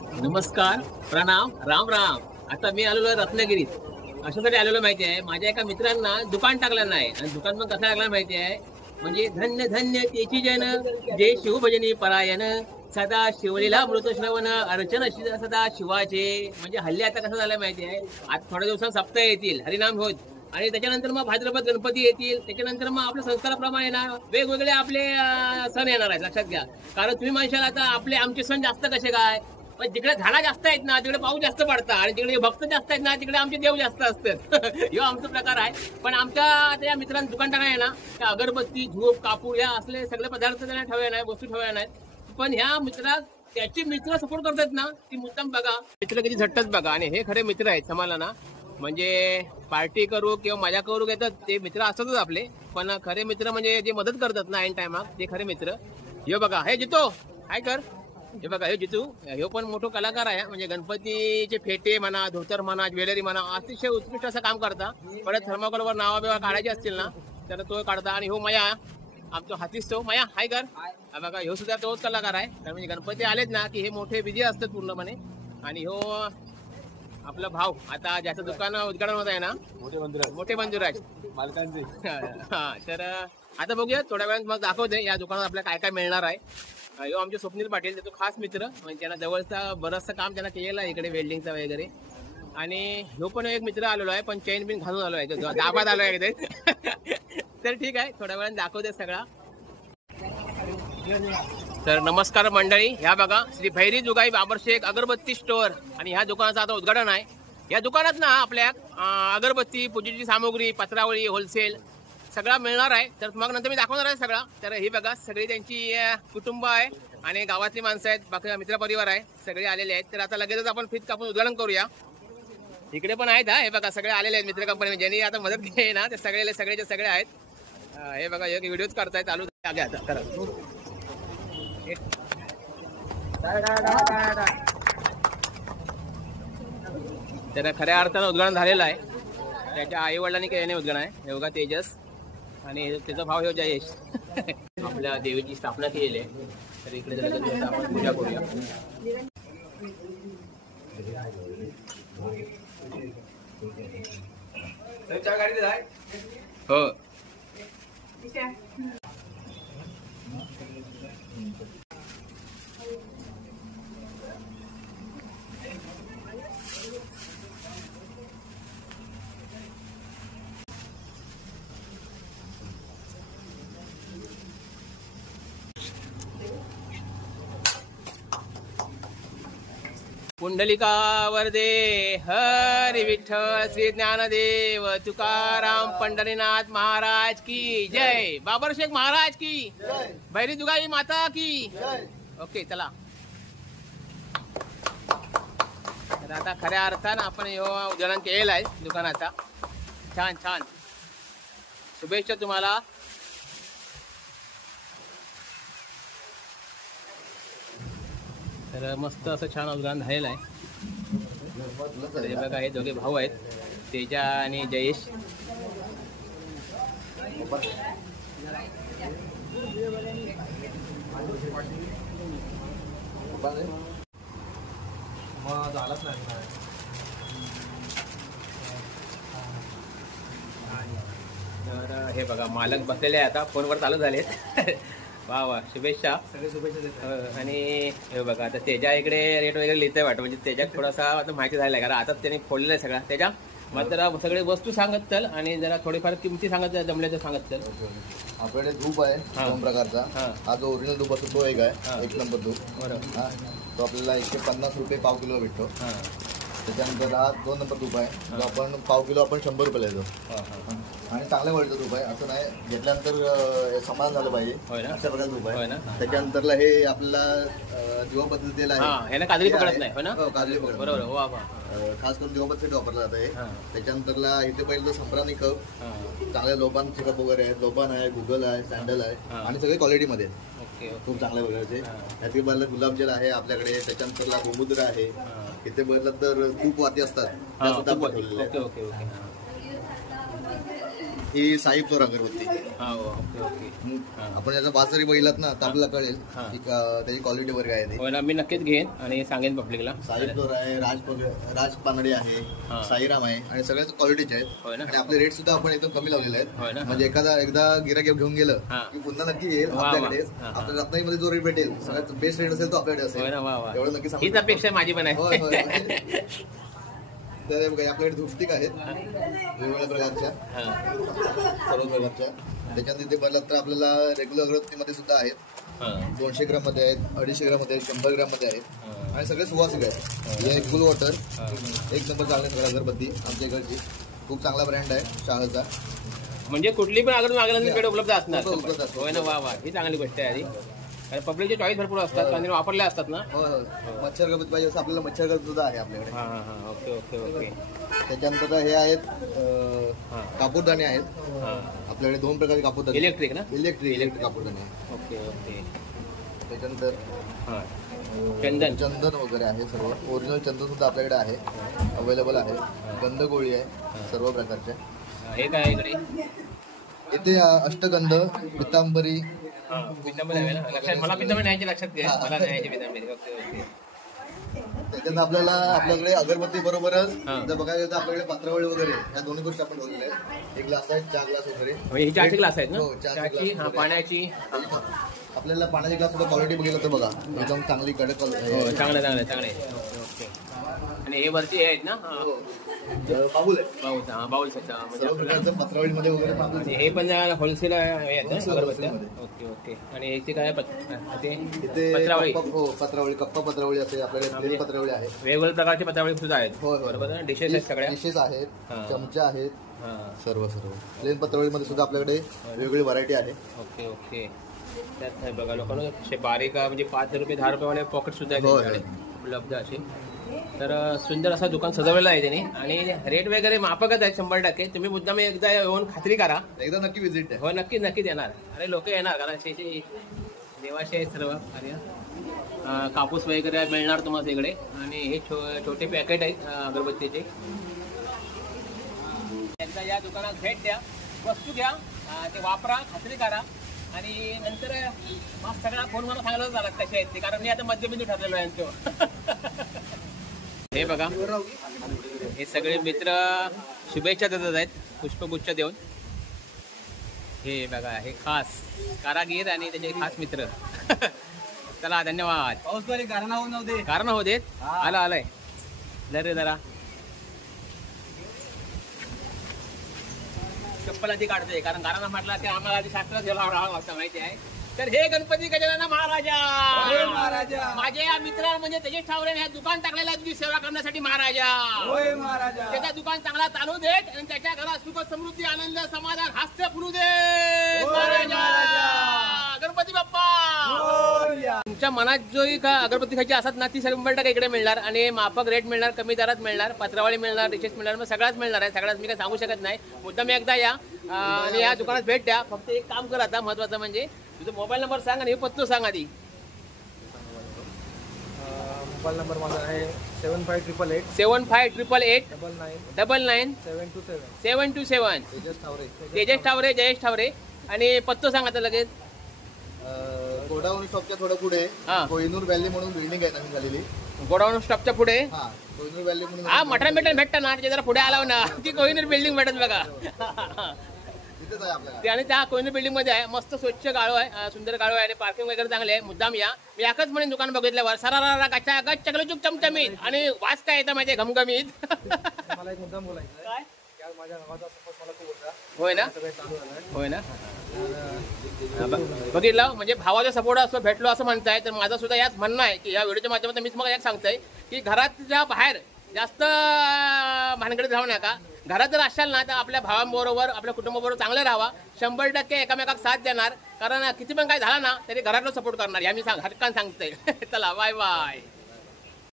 नमस्कार, प्रणाम, राम राम. आता मी आलेलो रत्नागिरीत. अशासाठी आलेलो माहिती आहे, माझ्या एका मित्रांना दुकान टाकलं नाही आणि दुकान पण कसं लागलं माहिती आहे, म्हणजे धन्य धन्य त्याची जन जे शिवभजनी परायण सदा शिवलीला मृत श्रवण अर्चन सदा शिवाचे. म्हणजे हल्ली आता कसं झालं माहिती आहे, आज थोड्या दिवसात सप्ताह येतील हरिनाम होत आणि त्याच्यानंतर मग भाद्रपद गणपती येतील. त्याच्यानंतर मग आपल्या संस्काराप्रमाणे ना वेगवेगळे आपले सण येणार आहेत. लक्षात घ्या, कारण तुम्ही म्हणशाल आता आमचे सण जास्त कसे काय, पण जिकडे झाडा जास्त आहेत ना तिकडे पाऊस जास्त पडतात आणि तिकडे भक्त जास्त आहेत ना तिकडे आमचे देव जास्त असतात. ह्यो आमचा प्रकार आहे. पण आमच्या त्या मित्रांचं दुकान टाकाय ना, त्या अगरबत्ती, धूप, कापूर या असले सगळे पदार्थ त्यांना ठेवले नाही, वस्तू ठेवल्या नाहीत. पण ह्या मित्रात त्याची मित्र सपोर्ट करतात ना, ती मुद्दाम बघा, मित्र किती झट्टच बघा. आणि हे खरे मित्र आहेत तुम्हाला ना, म्हणजे पार्टी करू किंवा मजा करू घेतात ते मित्र असतातच आपले. पण खरे मित्र म्हणजे जे मदत करतात ना ऐन टायमात, ते खरे मित्र. हे बघा, हे जितो हाय कर. हे बघा, हे जितू हे पण मोठं कलाकार आहे. म्हणजे गणपतीचे फेटे म्हणा, धोतर म्हणा, ज्वेलरी म्हणा, अतिशय उत्कृष्ट असं काम करता. परत थर्माकोलवर नावा बिवा काढायचे असतील ना तर तो काढता. आणि हो मया, आमचा हातीच तो मया हाय कर. बघा, ह्यो सुद्धा तोच कलाकार आहे. तर म्हणजे गणपती आलेत ना की हे मोठे बिझी असतात पूर्णपणे. आणि हो आपला भाऊ, आता ज्याचं दुकान उद्घाटन होत आहे ना, मोठे मंजुराज मालकांचे. हा, तर आता बघूया थोड्या वेळात मग दाखवते या दुकानात आपल्याला काय काय मिळणार आहे. ह्यो आमचे स्वप्नील पाटील, तो खास मित्र. म्हणजे त्यांना जवळचा बरंचसं काम त्यांना केलेलं आहे इकडे वेल्डिंगचा वगैरे. आणि ह्यो पण एक मित्र आलेलो आहे, पण चैन बिन घालून आलो आहे, दाबात आलो आहे इथे. तर ठीक आहे, थोड्या वेळात दाखवते सगळा. तर नमस्कार मंडळी, ह्या बघा श्री भैरी जुगाई बाबरशेख अगरबत्ती स्टोअर आणि ह्या दुकानाचं आता उद्घाटन आहे. या दुकानात ना आपल्या अगरबत्ती, पूजेची सामुग्री, पत्रावळी, होलसेल सगळा मिळणार आहे. तर मग नंतर मी दाखवणार आहे सगळा. तर हे बघा, सगळी त्यांची कुटुंब आहे आणि गावातली माणसं आहेत, बाकी मित्रपरिवार आहे, सगळे आलेले आहेत. तर आता लगेचच आपण फीत कापून उद्घाटन करूया. इकडे पण आहेत. हे बघा, सगळे आलेले आहेत मित्र कंपनी, ज्यांनी आता मदत केली ना ते सगळेचे सगळे आहेत. हे बघा, एक व्हिडिओज करतायत चालू. आगे आता करा. तर खऱ्या अर्थानं उद्घाटन झालेलं आहे. त्याच्या आई वडिलांनी केल्याने उद्घाटन आहे. हे बघा, तेजस आणि त्याचा भाव हे जयेश. आपल्या देवीची स्थापना केलेली आहे. तर इकडे आपण पूजा करूया. हो, पुंडलिकावर दे हरी विठ्ठल श्री ज्ञानदेव तुकाराम पंढरीनाथ महाराज की जय. बाबरशेख महाराज की जय. भैरी जुगाई माता की जय. ओके, चला. तर आता खऱ्या अर्थानं आपण उद्घाटन केलेलं आहे दुकानाचा. छान छान, शुभेच्छा तुम्हाला. तर मस्त असं छान उद्घाटन झालेलं आहे. हे बघा, हे दोघे भाऊ आहेत, तेजा आणि जयेश. तर हे बघा, मालक बसलेले आहे, आता फोनवर चालू झालेत. वा वा, शुभेच्छा. आणि हे बघा, आता तेजा इकडे रेट वगैरे लिहितंय वाटतं, म्हणजे तेजा थोडासा आता माहिती झालेला आहे, कारण आता त्यांनी फोडलेलं आहे सगळा. तेजा मग जरा सगळे वस्तू सांगत चल आणि जरा थोडीफार किमती सांगत जमल्या तर सांगत चल. आपल्याकडे धूप आहे दोन प्रकारचा. हा जो ओरिजिनल धूप असतो तो एक आहे, 1 नंबर धूप. बरोबर. तो आपल्याला 150 रुपये पाव किलो भेटतो. त्याच्यानंतर हा 2 नंबर धूप आहे, जो आपण पाव किलो आपण 100 रुपये येतो. आणि चांगल्या क्वालिटीचं धूप आहे, असं नाही घेतल्यानंतर समाधान झालं पाहिजे अशा प्रकारचं धूप आहे. त्याच्यानंतरला हे आपल्याला दिवाबत्ती तेल आहे, काजळी पकडत नाही हो ना. काजळी पकडत, बरोबर. खास करून दिवाबत्तीसाठी वापरलं जातं हे. त्याच्यानंतरला इथे पहिलं संप्राणी कप, चांगल्या लोबांचे कप वगैरे आहेत. लोबान आहे, गुगल आहे, सॅन्डल आहे आणि सगळे क्वालिटीमध्ये खूप चांगल्या प्रकारचे. यातील बघितलं गुलाबजल आहे आपल्याकडे. त्याच्यानंतरला गोमुद्रा आहे. इथे बघितलं तर तूप वाती असतात, त्या सुद्धा ठेवलेल्या आहेत. ही साई फ्लोर अगरबत्ती. Okay okay. आपण याचा वास जरी बघितलात ना तर आपल्याला कळेल की त्याची क्वालिटी वगैरे आहे ती. होय ना, मी नक्कीच घेईन आणि सांगेन पब्लिकला. साई फ्लोर आहे, राज पानडी आहे, साईराम आहे आणि सगळ्याच क्वालिटीचे आहेत. होय ना. आणि आपले रेट सुद्धा आपण एकदम कमी लावलेले होय ना. आहेत. म्हणजे एकदा गिराईक घेऊन गेलं की पुन्हा नक्की येईल आपल्याकडे. आपल्या रत्नागिरीमध्ये जो रेट भेटेल सगळ्यात बेस्ट रेट असेल तो आपल्याकडे असेल. एवढं नक्की हीच अपेक्षा माझी पण आहे. तर आपल्याकडे धूपस्टिक आहेत वेगवेगळ्या प्रकारच्या, सर्व प्रकारच्या. त्याच्यानंतर इथे बघलात तर आपल्याला रेग्युलर अगरबत्तीमध्ये सुद्धा आहेत. 200 ग्राम मध्ये आहेत, 250 ग्राम मध्ये आहेत, 100 ग्राम मध्ये आहेत आणि सगळे सुवासिक आहेत. हे फुल वॉटर एक नंबर चालणे अगरबत्ती आमच्या इकडची. खूप चांगला ब्रँड आहे शहाचा. म्हणजे कुठली पण अगरबत्ती मागल्यानंतर उपलब्ध असणार. उपलब्ध असतो. होय ना. वा ही चांगली गोष्ट आहे आधी. कारण पब्लिकचे चॉईस भरपूर असतात आणि वापरले असतात ना. हो. मच्छर अगरबत्ती पाहिजे असं आपल्याला मच्छर अगरबत्ती सुद्धा आहे आपल्याकडे. Okay okay okay. त्याच्यानंतर हे आहेत कापूरदाणे आहेत आपल्याकडे. 2 प्रकारचे कापूरदाणे. इलेक्ट्रिक ना. इलेक्ट्रिक कापूरदाणे. Okay okay. त्याच्यानंतर चंदन वगैरे आहे. सर्व ओरिजिनल चंदन सुद्धा आपल्याकडे आहे, अवेलेबल आहे. गंधगोळी आहे सर्व प्रकारच्या. हे काय इकडे इथे अष्टगंध, पितांबरी. मला पितांबरी न्यायची लक्षात घ्या. मला न्यायची पितांबरी. Okay okay. त्याच्यात आपल्याकडे अगरबत्ती बरोबरच जर बघायला तर आपल्याकडे पत्रावळी वगैरे या दोन्ही गोष्टी आपण ठेवलेल्या आहेत. एक ग्लास आहे, 4 ग्लास वगैरे. ही 4 ग्लास आहेत ना. हो, 4 ग्लास. पाण्याची आपल्याला पाण्याची ग्लास सुद्धा क्वालिटी बघितलं तर बघा एकदम चांगली कडक. चांगलं चांगले. ओके. आणि हे वरती हे आहेत ना. बाबूल आहे. बाउल सर्व प्रकारचं पत्रावळीमध्ये वगैरे. हे पण होलसेल आहेत ना अगरबत्त्या. Okay okay. आणि याची काय पत्रावळी. हो, पत्रावळी, कप्पा पत्रावळी असेल आपल्याकडे. पत्रावळी आहे, वेगवेगळ्या प्रकारची पत्रावळी सुद्धा आहेत. हो बरोबर. डिशेस आहेत, सगळ्या डिशेस आहेत, चमचा आहेत, सर्व प्लेन पत्रावळीमध्ये सुद्धा आपल्याकडे वेगवेगळी व्हरायटी आहे. Okay okay. त्यात नाही बघा लोकांना बारीक म्हणजे 5 रुपये 10 रुपये पॉकेट सुद्धा आहे उपलब्ध असे. तर सुंदर असं दुकान सजवलेलं आहे त्यांनी आणि रेट वगैरे माफकच आहे 100%. तुम्ही मुद्दाम एकदा येऊन खात्री करा. एकदा नक्की विजिट आहे. हो नक्कीच येणार. अरे लोक येणार कारण देवाशी आहेत सर्व. आणि कापूस वगैरे मिळणार तुम्हाला इकडे. आणि हे छोटे पॅकेट आहेत अगरबत्तीचे. एकदा या दुकानात भेट द्या, वस्तू घ्या, ते वापरा, खात्री करा आणि नंतर मग सगळा फोन मला सांगायला झाला कसे आहेत ते. कारण मी आता मध्यबिंदू ठरलेलो आहे तो. हे बघा हे सगळे मित्र शुभेच्छा देतात आहेत पुष्पगुच्छ देऊन. हे बघा हे खास कारागीर आणि त्याचे खास मित्र. चला धन्यवाद. कारण होऊ देत. आलाय जरा चप्पल आधी काढतोय कारण घराला म्हटलं की आम्हाला आधी शास्त्रात गेला असं माहिती आहे. तर हे गणपती गजानन महाराजा माझे या मित्र म्हणजे तेजस ठावरे ह्या दुकान टाकलेल्या तुझी सेवा करण्यासाठी महाराजा. त्याचं दुकान चांगला चालू देत आणि त्याच्या घरात सुख समृद्धी आनंद समाधान हास्य फुरू दे महाराजा. गणपती बाप्पा. तुमच्या मनात जो का अगरबत्ती खायची असतात ना ती 100% इकडे मिळणार आणि माफक रेट मिळणार, कमी दरात मिळणार, पत्रावळी मिळणार, डिशेस मिळणार. मग सगळ्याच मिळणार आहे. सगळ्याच मी काही सांगू शकत नाही. मुद्दाम एकदा या आणि या दुकानात भेट द्या. फक्त एक काम कर आता महत्वाचं म्हणजे तुझा मोबाईल नंबर सांग आणि पत्तो सांग आधी. मोबाईल नंबर माझा आहे 7588 7588 99 99 727 727. तेजस ठावरे, जयेश ठावरे. आणि पत्तो सांग आता लगेच. गोडाऊन स्टॉपच्या थोडं पुढे कोहिनूर व्हॅली म्हणून बिल्डिंग आहे नवीन झालेली. गोडाऊन स्टॉपच्या पुढे कोहिनूर व्हॅली म्हणून. मटण भेटन भेटतं ना जरा पुढे आला ना ती कोहिनूर बिल्डिंग भेटत बघा. आणि त्या कोहिनूर बिल्डिंग मध्ये आहे. मस्त स्वच्छ गाळो आहे, सुंदर गाळो आहे आणि पार्किंग वगैरे चांगले आहे. मुद्दाम या. मी एकच म्हणेन दुकान बघितल्यावर सरारा गच्चा गच चकलचुक चमचमीत आणि वास काय येतं माहिती घमघमीत. मला एक मुद्दाम बोलायचं काय माझ्या गावाचा सपोर्ट मला खूप होता. होय ना. होय ना. बघितलं म्हणजे भावाचा सपोर्ट असतो भेटलो असं म्हणताय. तर माझं सुद्धा याच म्हणणं आहे की या व्हिडिओच्या माध्यमातून मीच मग याच सांगताय की घराच्या बाहेर जास्त भानगडीत राहू नका. घरात जर असाल ना तर आपल्या भावांबरोबर आपल्या कुटुंबाबरोबर चांगलं राहावा. 100% एकामेकाक साथ देणार. कारण किती पण काय झाला ना तरी घरातलं सपोर्ट करणार. या मी हक्कान सांगतोय. चला बाय बाय.